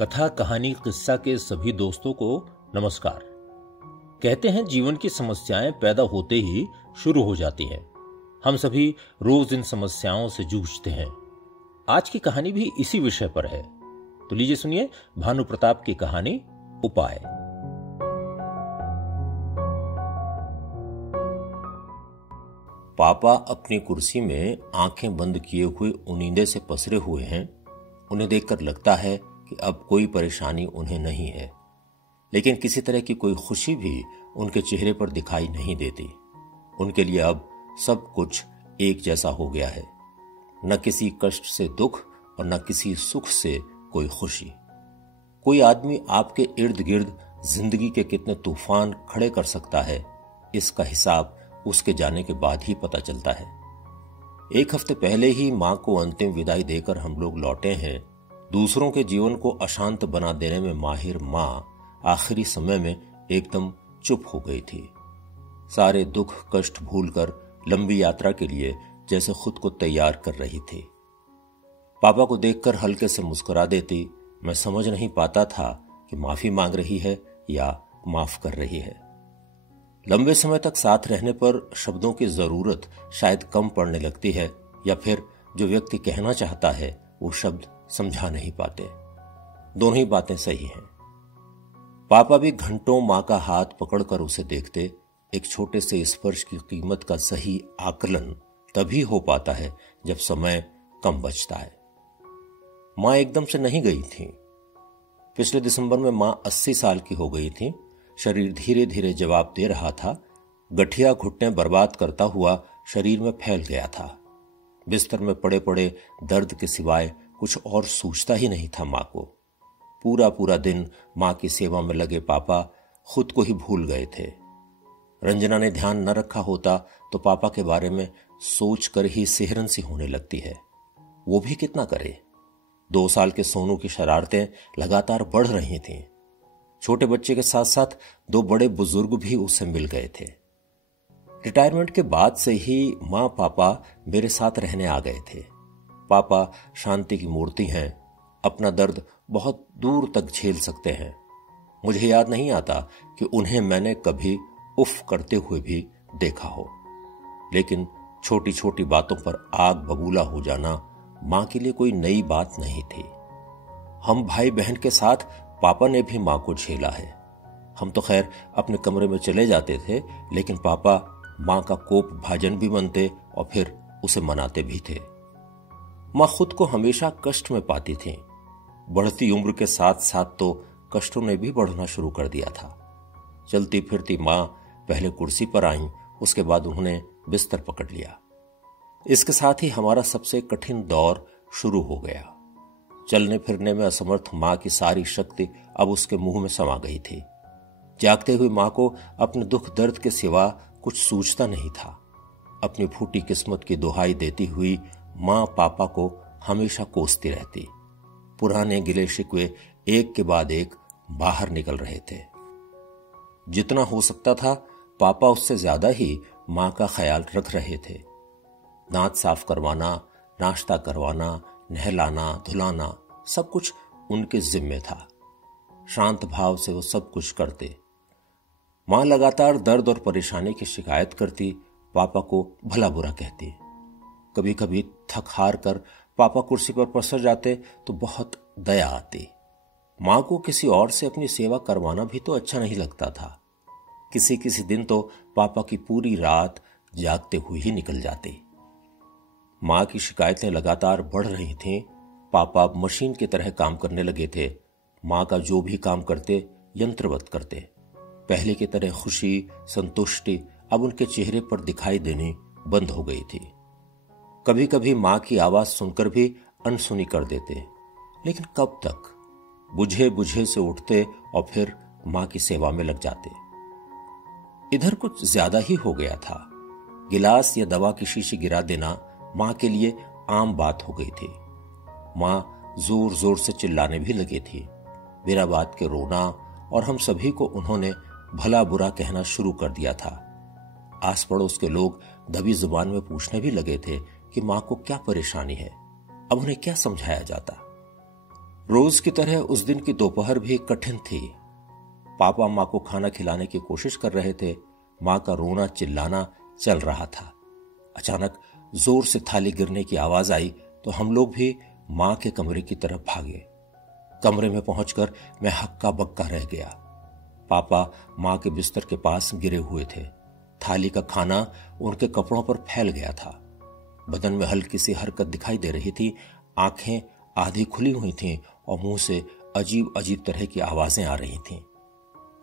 कथा कहानी किस्सा के सभी दोस्तों को नमस्कार। कहते हैं जीवन की समस्याएं पैदा होते ही शुरू हो जाती हैं। हम सभी रोज इन समस्याओं से जूझते हैं। आज की कहानी भी इसी विषय पर है, तो लीजिए सुनिए भानु प्रताप की कहानी उपाय। पापा अपनी कुर्सी में आंखें बंद किए हुए उनींदे से पसरे हुए हैं। उन्हें देखकर लगता है कि अब कोई परेशानी उन्हें नहीं है, लेकिन किसी तरह की कोई खुशी भी उनके चेहरे पर दिखाई नहीं देती। उनके लिए अब सब कुछ एक जैसा हो गया है, न किसी कष्ट से दुख और न किसी सुख से कोई खुशी। कोई आदमी आपके इर्द गिर्द जिंदगी के कितने तूफान खड़े कर सकता है, इसका हिसाब उसके जाने के बाद ही पता चलता है। एक हफ्ते पहले ही मां को अंतिम विदाई देकर हम लोग लौटे हैं। दूसरों के जीवन को अशांत बना देने में माहिर मां आखिरी समय में एकदम चुप हो गई थी। सारे दुख कष्ट भूलकर लंबी यात्रा के लिए जैसे खुद को तैयार कर रही थी। पापा को देखकर हल्के से मुस्कुरा देती। मैं समझ नहीं पाता था कि माफी मांग रही है या माफ कर रही है। लंबे समय तक साथ रहने पर शब्दों की जरूरत शायद कम पड़ने लगती है, या फिर जो व्यक्ति कहना चाहता है वो शब्द समझा नहीं पाते। दोनों ही बातें सही हैं। पापा भी घंटों मां का हाथ पकड़कर उसे देखते। एक छोटे से स्पर्श की कीमत का सही आकलन तभी हो पाता है जब समय कम बचता है। मां एकदम से नहीं गई थी। पिछले दिसंबर में मां 80 साल की हो गई थी। शरीर धीरे धीरे जवाब दे रहा था। गठिया घुटने बर्बाद करता हुआ शरीर में फैल गया था। बिस्तर में पड़े पड़े दर्द के सिवाय कुछ और सूझता ही नहीं था मां को। पूरा पूरा दिन मां की सेवा में लगे पापा खुद को ही भूल गए थे। रंजना ने ध्यान न रखा होता तो पापा के बारे में सोचकर ही सिहरन सी होने लगती है। वो भी कितना करे। 2 साल के सोनू की शरारतें लगातार बढ़ रही थीं। छोटे बच्चे के साथ साथ 2 बड़े बुजुर्ग भी उससे मिल गए थे। रिटायरमेंट के बाद से ही मां पापा मेरे साथ रहने आ गए थे। पापा शांति की मूर्ति हैं। अपना दर्द बहुत दूर तक झेल सकते हैं। मुझे याद नहीं आता कि उन्हें मैंने कभी उफ करते हुए भी देखा हो, लेकिन छोटी छोटी बातों पर आग बबूला हो जाना मां के लिए कोई नई बात नहीं थी। हम भाई बहन के साथ पापा ने भी मां को झेला है। हम तो खैर अपने कमरे में चले जाते थे, लेकिन पापा मां का कोप भाजन भी बनते और फिर उसे मनाते भी थे। मां खुद को हमेशा कष्ट में पाती थी। बढ़ती उम्र के साथ साथ तो कष्टों ने भी बढ़ना शुरू कर दिया था। चलती फिरती मां पहले कुर्सी पर आईं, उसके बाद उन्होंने बिस्तर पकड़ लिया। इसके साथ ही हमारा सबसे कठिन दौर शुरू हो गया। चलने फिरने में असमर्थ मां की सारी शक्ति अब उसके मुंह में समा गई थी। जागते हुए मां को अपने दुख दर्द के सिवा कुछ सूझता नहीं था। अपनी फूटी किस्मत की दुहाई देती हुई मां पापा को हमेशा कोसती रहती। पुराने गिले शिकवे एक के बाद एक बाहर निकल रहे थे। जितना हो सकता था पापा उससे ज्यादा ही मां का ख्याल रख रहे थे। दांत साफ करवाना, नाश्ता करवाना, नहलाना धुलाना सब कुछ उनके जिम्मे था। शांत भाव से वो सब कुछ करते। मां लगातार दर्द और परेशानी की शिकायत करती, पापा को भला बुरा कहती। कभी कभी थक हार कर पापा कुर्सी पर पसर जाते तो बहुत दया आती। मां को किसी और से अपनी सेवा करवाना भी तो अच्छा नहीं लगता था। किसी किसी दिन तो पापा की पूरी रात जागते हुए ही निकल जाती। मां की शिकायतें लगातार बढ़ रही थीं। पापा मशीन की तरह काम करने लगे थे। मां का जो भी काम करते यंत्रवत करते। पहले की तरह खुशी संतुष्टि अब उनके चेहरे पर दिखाई देनी बंद हो गई थी। कभी कभी मां की आवाज सुनकर भी अनसुनी कर देते, लेकिन कब तक। बुझे बुझे से उठते और फिर मां की सेवा में लग जाते। इधर कुछ ज्यादा ही हो गया था। गिलास या दवा की शीशी गिरा देना मां के लिए आम बात हो गई थी। मां जोर जोर से चिल्लाने भी लगी थी। बिना बात के रोना, और हम सभी को उन्होंने भला बुरा कहना शुरू कर दिया था। आस पड़ोस के लोग दबी जुबान में पूछने भी लगे थे कि मां को क्या परेशानी है, अब उन्हें क्या समझाया जाता। रोज की तरह उस दिन की दोपहर भी कठिन थी। पापा माँ को खाना खिलाने की कोशिश कर रहे थे। माँ का रोना चिल्लाना चल रहा था। अचानक जोर से थाली गिरने की आवाज आई तो हम लोग भी माँ के कमरे की तरफ भागे। कमरे में पहुंचकर मैं हक्का बक्का रह गया। पापा माँ के बिस्तर के पास गिरे हुए थे। थाली का खाना उनके कपड़ों पर फैल गया था। बदन में हल्की सी हरकत दिखाई दे रही थी। आंखें आधी खुली हुई थीं और मुंह से अजीब अजीब तरह की आवाजें आ रही थीं।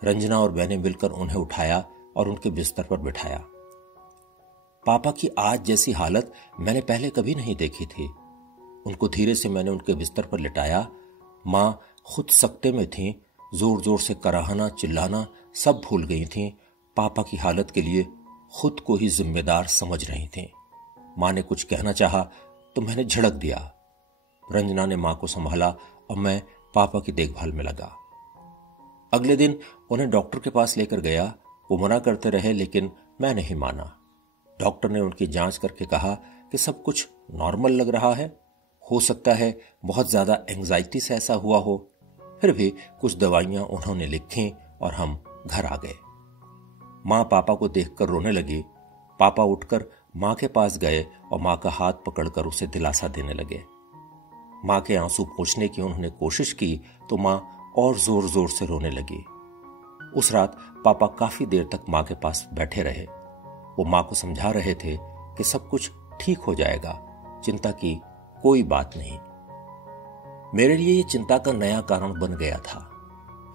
रंजना और मैंने मिलकर उन्हें उठाया और उनके बिस्तर पर बिठाया। पापा की आज जैसी हालत मैंने पहले कभी नहीं देखी थी। उनको धीरे से मैंने उनके बिस्तर पर लिटाया। मां खुद सकते में थीं, जोर जोर से कराहना चिल्लाना सब भूल गई थीं। पापा की हालत के लिए खुद को ही जिम्मेदार समझ रही थीं। मां ने कुछ कहना चाहा तो मैंने झड़क दिया। रंजना ने मां को संभाला और मैं पापा की देखभाल में लगा। अगले दिन उन्हें डॉक्टर के पास लेकर गया। वो मना करते रहे लेकिन मैं नहीं माना। डॉक्टर ने उनकी जांच करके कहा कि सब कुछ नॉर्मल लग रहा है, हो सकता है बहुत ज्यादा एंजाइटी से ऐसा हुआ हो। फिर भी कुछ दवाइयां उन्होंने लिखी और हम घर आ गए। मां पापा को देखकर रोने लगी। पापा उठकर मां के पास गए और मां का हाथ पकड़कर उसे दिलासा देने लगे। मां के आंसू पोंछने की उन्होंने कोशिश की तो मां और जोर जोर से रोने लगी। उस रात पापा काफी देर तक मां के पास बैठे रहे। वो मां को समझा रहे थे कि सब कुछ ठीक हो जाएगा, चिंता की कोई बात नहीं। मेरे लिए ये चिंता का नया कारण बन गया था।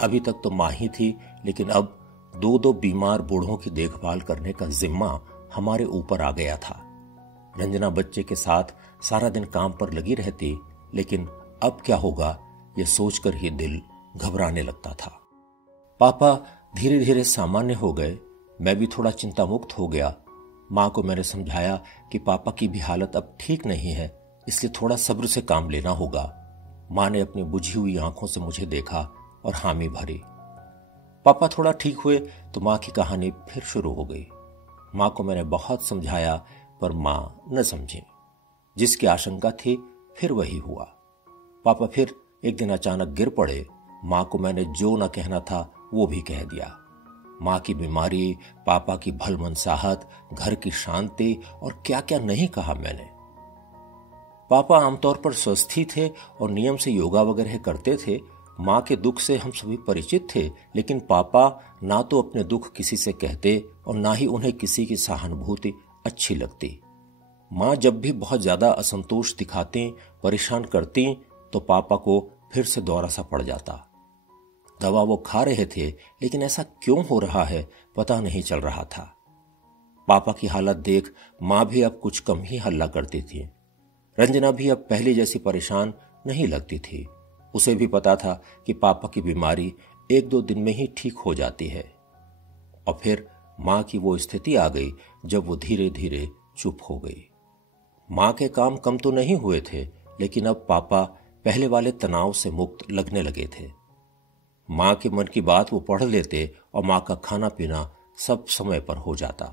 अभी तक तो मां ही थी, लेकिन अब दो दो बीमार बूढ़ों की देखभाल करने का जिम्मा हमारे ऊपर आ गया था। रंजना बच्चे के साथ सारा दिन काम पर लगी रहती, लेकिन अब क्या होगा यह सोचकर ही दिल घबराने लगता था। पापा धीरे धीरे सामान्य हो गए। मैं भी थोड़ा चिंता मुक्त हो गया। मां को मैंने समझाया कि पापा की भी हालत अब ठीक नहीं है, इसलिए थोड़ा सब्र से काम लेना होगा। मां ने अपनी बुझी हुई आंखों से मुझे देखा और हामी भरी। पापा थोड़ा ठीक हुए तो मां की कहानी फिर शुरू हो गई। मां को मैंने बहुत समझाया पर मां न समझी। जिसकी आशंका थी फिर वही हुआ। पापा फिर एक दिन अचानक गिर पड़े। मां को मैंने जो न कहना था वो भी कह दिया। मां की बीमारी, पापा की भलमनसाहत, घर की शांति और क्या क्या नहीं कहा मैंने। पापा आमतौर पर स्वस्थ ही थे और नियम से योगा वगैरह करते थे। मां के दुख से हम सभी परिचित थे, लेकिन पापा ना तो अपने दुख किसी से कहते और ना ही उन्हें किसी की सहानुभूति अच्छी लगती। मां जब भी बहुत ज्यादा असंतोष दिखाती, परेशान करती तो पापा को फिर से दौरा सा पड़ जाता। दवा वो खा रहे थे, लेकिन ऐसा क्यों हो रहा है पता नहीं चल रहा था। पापा की हालत देख मां भी अब कुछ कम ही हल्ला करती थी। रंजना भी अब पहले जैसी परेशान नहीं लगती थी। उसे भी पता था कि पापा की बीमारी एक दो दिन में ही ठीक हो जाती है। और फिर मां की वो स्थिति आ गई जब वो धीरे धीरे चुप हो गई। मां के काम कम तो नहीं हुए थे, लेकिन अब पापा पहले वाले तनाव से मुक्त लगने लगे थे। मां के मन की बात वो पढ़ लेते और मां का खाना पीना सब समय पर हो जाता।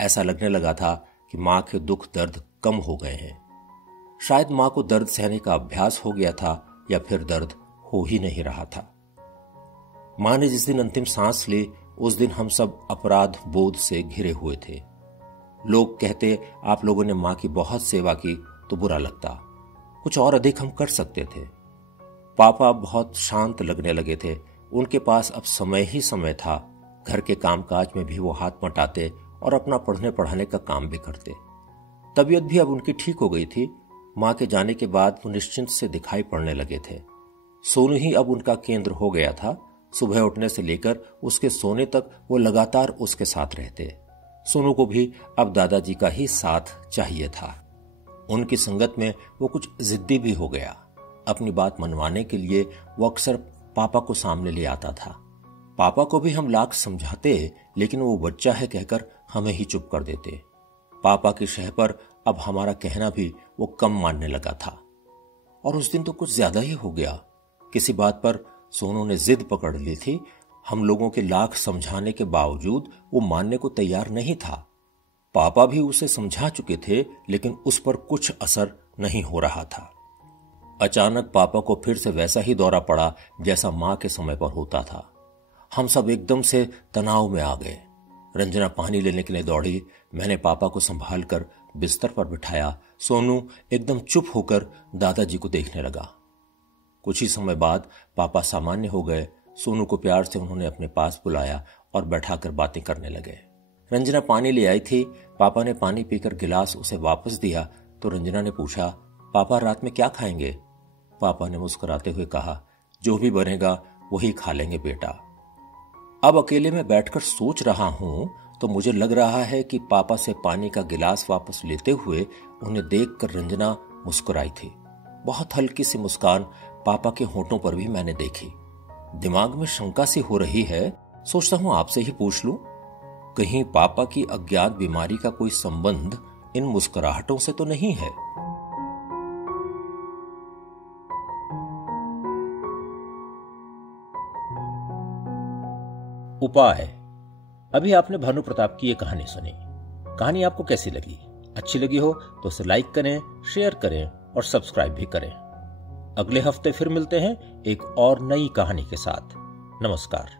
ऐसा लगने लगा था कि मां के दुख दर्द कम हो गए हैं। शायद मां को दर्द सहने का अभ्यास हो गया था या फिर दर्द हो ही नहीं रहा था। मां ने जिस दिन अंतिम सांस ली उस दिन हम सब अपराध बोध से घिरे हुए थे। लोग कहते आप लोगों ने मां की बहुत सेवा की तो बुरा लगता, कुछ और अधिक हम कर सकते थे। पापा बहुत शांत लगने लगे थे। उनके पास अब समय ही समय था। घर के कामकाज में भी वो हाथ बटाते और अपना पढ़ने पढ़ाने का काम भी करते। तबीयत भी अब उनकी ठीक हो गई थी। मां के जाने के बाद वो निश्चिंत से दिखाई पड़ने लगे थे। सोनू ही अब उनका केंद्र हो गया था। सुबह उठने से लेकर उसके सोने तक वो लगातार उसके साथ रहते। सोनू को भी अब दादाजी का ही साथ चाहिए था। उनकी संगत में वो कुछ जिद्दी भी हो गया। अपनी बात मनवाने के लिए वो अक्सर पापा को सामने ले आता था। पापा को भी हम लाख समझाते, लेकिन वो बच्चा है कहकर हमें ही चुप कर देते। पापा की शह पर अब हमारा कहना भी वो कम मानने लगा था। और उस दिन तो कुछ ज्यादा ही हो गया। किसी बात पर सोनू ने जिद पकड़ ली थी। हम लोगों के लाख समझाने के बावजूद वो मानने को तैयार नहीं था। पापा भी उसे समझा चुके थे, लेकिन उस पर कुछ असर नहीं हो रहा था। अचानक पापा को फिर से वैसा ही दौरा पड़ा जैसा मां के समय पर होता था। हम सब एकदम से तनाव में आ गए। रंजना पानी लेने के लिए दौड़ी। मैंने पापा को संभाल कर बिस्तर पर बिठाया। सोनू एकदम चुप होकर दादाजी को देखने लगा। कुछ ही समय बाद पापा सामान्य हो गए। सोनू को प्यार से उन्होंने अपने पास बुलाया और बैठाकर बातें करने लगे। रंजना पानी ले आई थी। पापा ने पानी पीकर गिलास उसे वापस दिया तो रंजना ने पूछा, पापा रात में क्या खाएंगे? पापा ने मुस्कुराते हुए कहा, जो भी बनेगा वही खा लेंगे बेटा। अब अकेले में बैठकर सोच रहा हूं तो मुझे लग रहा है कि पापा से पानी का गिलास वापस लेते हुए उन्हें देखकर रंजना मुस्कुराई थी। बहुत हल्की सी मुस्कान पापा के होंठों पर भी मैंने देखी। दिमाग में शंका सी हो रही है। सोचता हूं आपसे ही पूछ लूं, कहीं पापा की अज्ञात बीमारी का कोई संबंध इन मुस्कुराहटों से तो नहीं है? उपाय। अभी आपने भानु प्रताप की ये कहानी सुनी। कहानी आपको कैसी लगी? अच्छी लगी हो तो उसे लाइक करें, शेयर करें और सब्सक्राइब भी करें। अगले हफ्ते फिर मिलते हैं एक और नई कहानी के साथ। नमस्कार।